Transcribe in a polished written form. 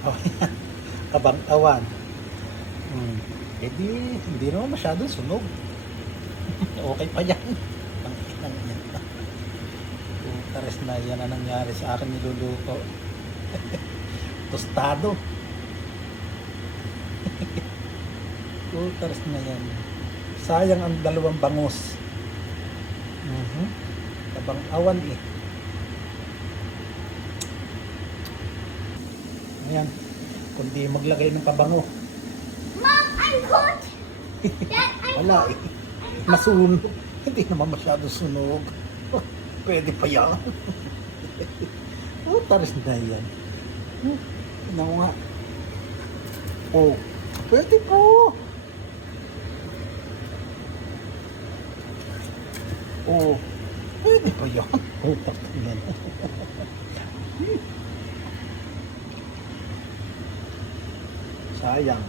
Oh, kabang-awan. Eh di, hindi naman masyadong sunog. Okay pa yan. Ang inang yan. Tares na yan ang nangyari sa akin niluluto. Tostado. Tares na yan. Sayang ang dalawang bangus. Kabang-awan eh. Ayan. Kundi maglagay ng kabango. Mom, I'm cooked. Dad, I'm Wala eh. Masunog. Hindi naman masyado sunog. Pwede pa yan. Taris na yan. Tignan mo nga. Pwede po. Pwede pa yan. Tignan. Sayang.